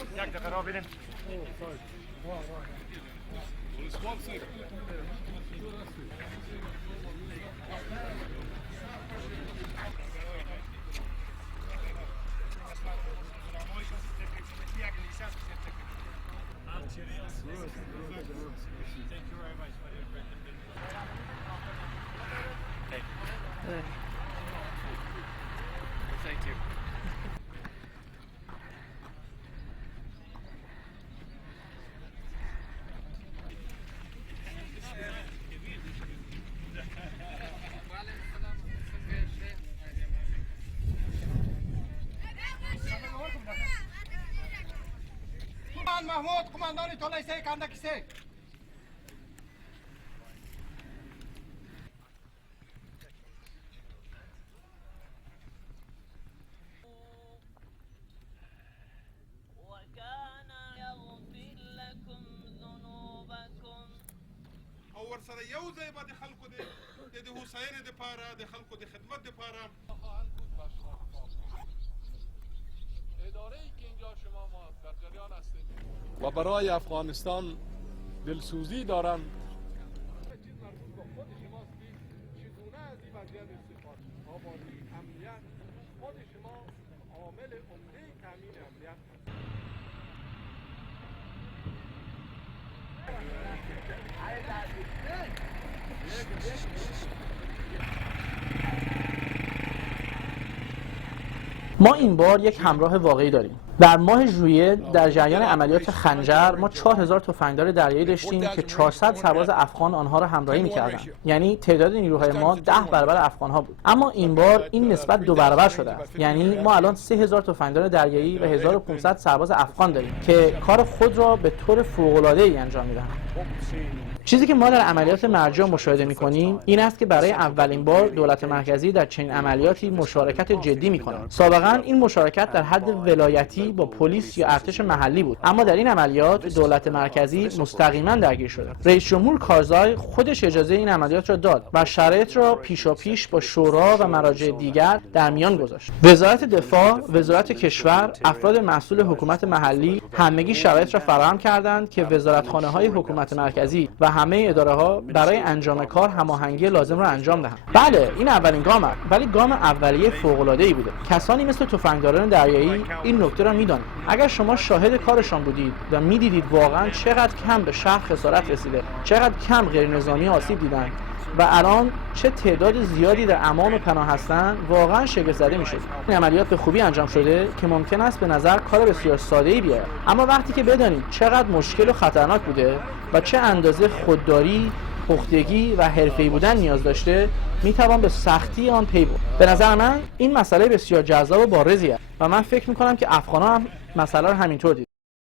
یک دقیقه را بریم. Thank you. محمود قماندان تالیسه کندکیسه او ورسره یو ځای به د خلکو د هوساینې دپاره د خلکو د خدمت دپاره اداره‌ای که اینجا شما ما در جریان هستید و برای افغانستان دلسوزی دارند. چیز مربوط به خود شماست که چگونه از این وضعیت استفاده آبادی امنیت خود شما عامل عمده تامین امنیت هست. ما این بار یک همراه واقعی داریم. در ماه ژوئیه در جریان عملیات خنجر ما 4000 تفنگدار دریایی داشتیم که 400 سرباز افغان آنها را همراهی می‌کردند. یعنی تعداد نیروهای ما 10 برابر افغان‌ها بود. اما این بار این نسبت 2 برابر شده است. یعنی ما الان 3000 تفنگدار دریایی و 1500 سرباز افغان داریم که کار خود را به طور فوق‌العاده‌ای انجام می‌دهند. چیزی که ما در عملیات مرجع مشاهده می‌کنیم این است که برای اولین بار دولت مرکزی در چنین عملیاتی مشارکت جدی می‌کند. سابقاً این مشارکت در حد ولایتی با پلیس یا ارتش محلی بود، اما در این عملیات دولت مرکزی مستقیما درگیر شده. رئیس جمهور کارزای خودش اجازه این عملیات را داد و شرایط را پیشاپیش با شورا و مراجع دیگر در میان گذاشت. وزارت دفاع، وزارت کشور، افراد مسئول حکومت محلی همگی شرایط را فراهم کردند که وزارتخانه‌های حکومت مرکزی و همه اداره‌ها برای انجام کار هماهنگی لازم را انجام دهند. بله، این اولین گام است، ولی گام اولیه فوق‌العاده‌ای بوده. کسانی مثل تفنگداران دریایی این نکته را می‌دانند. اگر شما شاهد کارشان بودید و می‌دیدید واقعاً چقدر کم به شهر خسارت رسیده، چقدر کم غیرنظامی آسیب دیدند و الان چه تعداد زیادی در امان و پناه هستند، واقعاً شگفت‌زده می‌شد. این عملیات به خوبی انجام شده که ممکن است به نظر کار بسیار ساده‌ای بیاید، اما وقتی که بدانید چقدر مشکل و خطرناک بوده و چه اندازه خودداری، پختگی و حرفه‌ای بودن نیاز داشته، میتوان به سختی آن پی برد. به نظر من این مسئله بسیار جذاب و بارزی است و من فکر می‌کنم که افغان‌ها هم مسئله را همینطور دید.